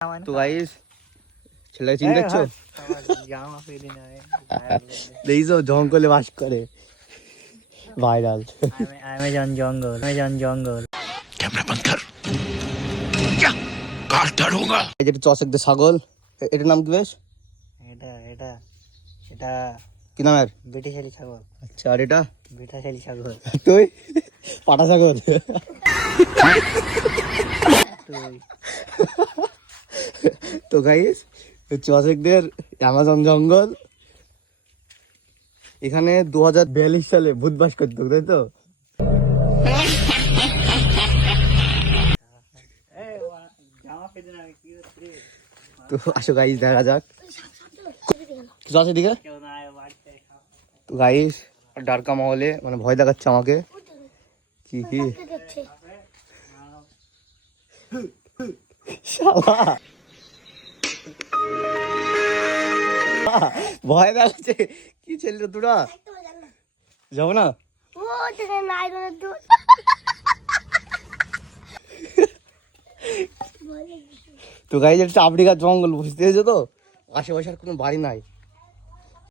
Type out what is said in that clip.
তো গাইস ছেলে চিনতে পারছো? দেখছো জঙ্গলে বাস করে, ভাইরাল। অ্যামাজন জঙ্গল। कैमरा बंद कर क्या काट डालूंगा। এই যে চশেক দে ছাগল, এটার নাম কি বেশ? এটা কি নামের? ব্রিটিশালি ছাগল। আচ্ছা, আর এটা? ব্রিটিশালি ছাগল। তুই পাটা ছাগল। তো গাইস চশেকদের অ্যামাজন জঙ্গল, এখানে 2042 সালে ভূত বাস করতো, তাই তো? তো আসো গাইস দেখা যাক কিছু আছে দিকে। তো গাইস ডারকা মহলে মানে ভয় দেখাচ্ছে আমাকে। কি শালা ভয় দেখাচ্ছে, কি ছেলে তোরা যাবো না? তো গাইস এটা আফ্রিকার জঙ্গল, বুঝতে পেরেছো তো? আশেপাশে আর কোনো বাড়ি নাই।